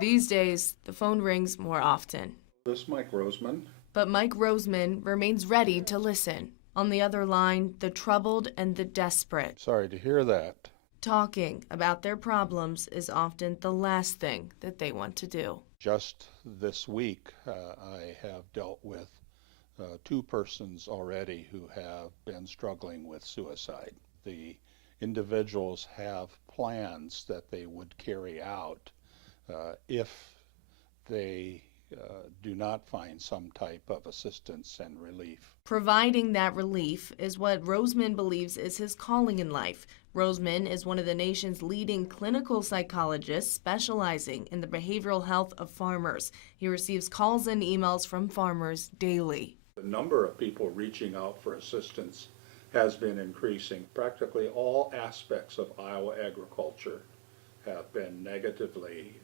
These days, the phone rings more often. This is Mike Rosmann. But Mike Rosmann remains ready to listen. On the other line, the troubled and the desperate. Sorry to hear that. Talking about their problems is often the last thing that they want to do. Just this week, I have dealt with two persons already who have been struggling with suicide. The individuals have plans that they would carry out if they do not find some type of assistance and relief. Providing that relief is what Rosmann believes is his calling in life. Rosmann is one of the nation's leading clinical psychologists specializing in the behavioral health of farmers. He receives calls and emails from farmers daily. The number of people reaching out for assistance has been increasing. Practically all aspects of Iowa agriculture have been negatively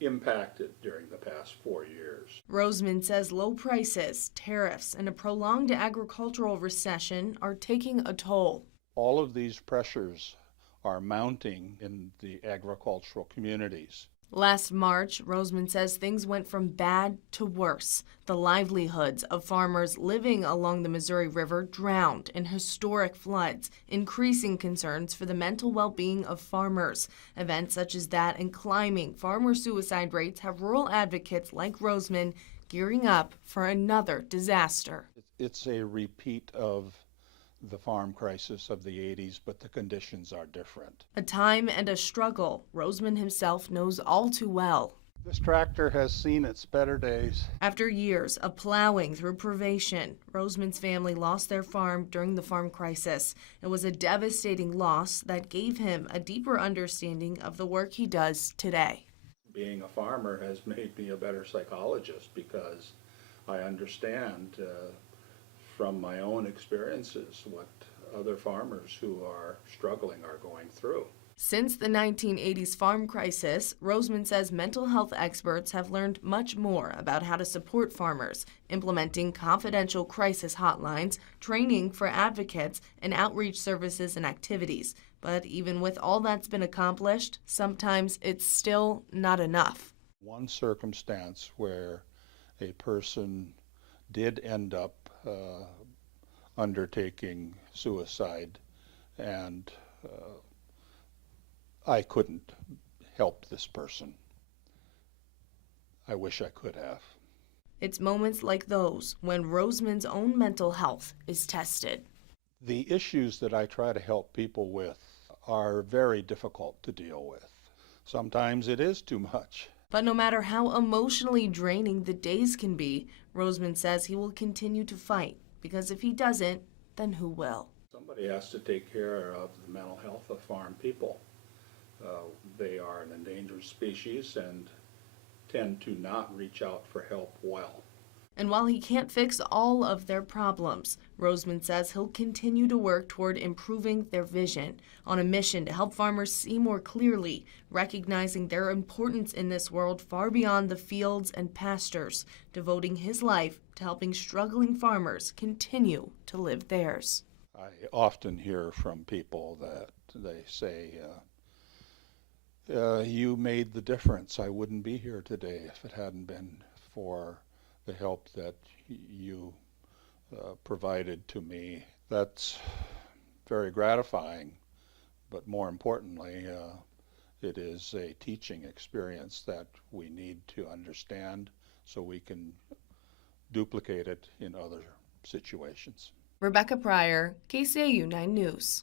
impacted during the past 4 years. Rosmann says low prices, tariffs, and a prolonged agricultural recession are taking a toll. All of these pressures are mounting in the agricultural communities. Last March, Rosmann says things went from bad to worse. The livelihoods of farmers living along the Missouri River drowned in historic floods, increasing concerns for the mental well-being of farmers. Events such as that and climbing farmer suicide rates have rural advocates like Rosmann gearing up for another disaster. It's a repeat of the farm crisis of the 80s, but the conditions are different. A time and a struggle Rosmann himself knows all too well. This tractor has seen its better days. After years of plowing through privation, Rosmann's family lost their farm during the farm crisis. It was a devastating loss that gave him a deeper understanding of the work he does today. Being a farmer has made me a better psychologist because I understand from my own experiences what other farmers who are struggling are going through. Since the 1980s farm crisis, Rosmann says mental health experts have learned much more about how to support farmers, implementing confidential crisis hotlines, training for advocates, and outreach services and activities. But even with all that's been accomplished, sometimes it's still not enough. One circumstance where a person did end up undertaking suicide, and I couldn't help this person. I wish I could have. It's moments like those when Rosmann's own mental health is tested. The issues that I try to help people with are very difficult to deal with. Sometimes it is too much. But no matter how emotionally draining the days can be, Rosmann says he will continue to fight, because if he doesn't, then who will? Somebody has to take care of the mental health of farm people. They are an endangered species and tend to not reach out for help well. And while he can't fix all of their problems, Rosmann says he'll continue to work toward improving their vision, on a mission to help farmers see more clearly, recognizing their importance in this world far beyond the fields and pastures, devoting his life to helping struggling farmers continue to live theirs. I often hear from people that they say, you made the difference. I wouldn't be here today if it hadn't been for the help that you provided to me. That's very gratifying, but more importantly, it is a teaching experience that we need to understand so we can duplicate it in other situations. Rebecca Pryor, KCAU 9 News.